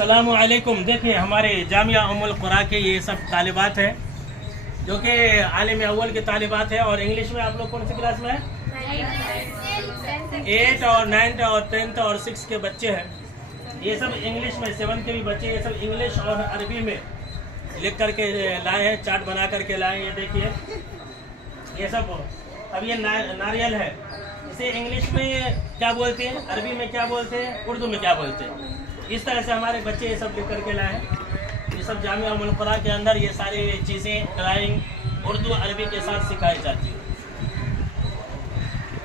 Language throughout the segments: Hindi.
अस्सलामु अलैकुम। देखिए हमारे जामिया उम्मुल कुरा के ये सब तालिबात हैं जो कि आलिम अव्वल के तालिबात है। और इंग्लिश में आप लोग कौन सी क्लास में है? 8 और 9 और 10 और 6 के बच्चे हैं। ये सब इंग्लिश में 7 के भी बच्चे ये सब इंग्लिश और अरबी में लिख करके लाए हैं, चार्ट बना करके लाए। ये देखिए ये सब। अब ये नारियल है, इसे इंग्लिश में क्या बोलते हैं, अरबी में क्या बोलते हैं, उर्दू में क्या बोलते हैं। इस तरह से हमारे बच्चे ये सब लिख करके लाए हैं। ये सब जामिया उम्मुल कुरा के अंदर ये सारी चीज़ें ड्राइंग उर्दू अरबी के साथ सिखाई जाती है।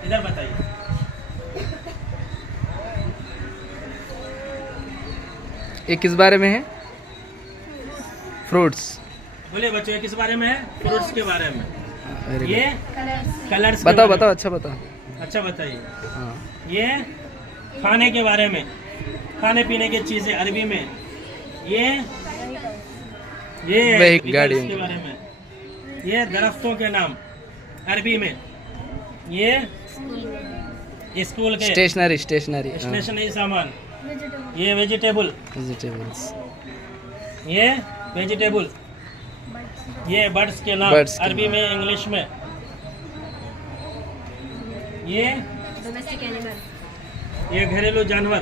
इधर बताइए। ये किस बारे में है? फ्रूट्स। बोले बच्चों ये किस बारे में है? फ्रूट्स के बारे में। ये कलर्स बताओ बताओ, अच्छा बताओ। अच्छा बताइए। हाँ। ये खाने के बारे में, खाने पीने की चीज़ें अरबी में। ये गाड़ी के बारे में। ये दरख्तों के नाम अरबी में। ये स्कूल के स्टेशनरी सामान। ये वेजिटेबल्स। ये वेजिटेबल। ये बर्ड्स के नाम अरबी में इंग्लिश में। ये डोमेस्टिक एनिमल। ये घरेलू जानवर,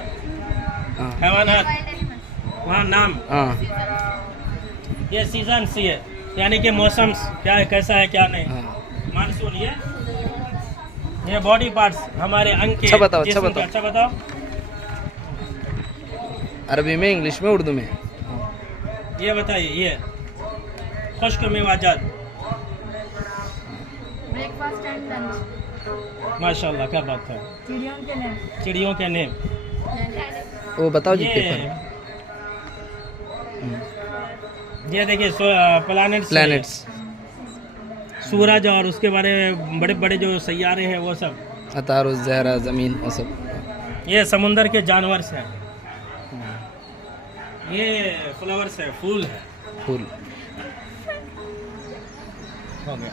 हैवानात, वहाँ नाम। ये सीजन सी है, यानी कि मौसम क्या है, कैसा है क्या नहीं। मानसून। ये बॉडी पार्ट्स हमारे अंग के। अच्छा बताओ। अच्छा बताओ। अरबी में, इंग्लिश में, उर्दू में। ये बताइए। ये खुश्क मेवाजात। Breakfast and lunch. माशाल्लाह, क्या बात है। चिड़ियों के नेम। वो बताओ जी। ये पेपर। ये देखिए प्लैनेट्स, सूरज और उसके बारे में बड़े बड़े जो सैयारे हैं वो सब। अतारुस, ज़हरा, ज़मीन, वो सब। ये समुंदर के जानवर हैं। ये फ्लावर्स है, फूल है। फूल हो गया।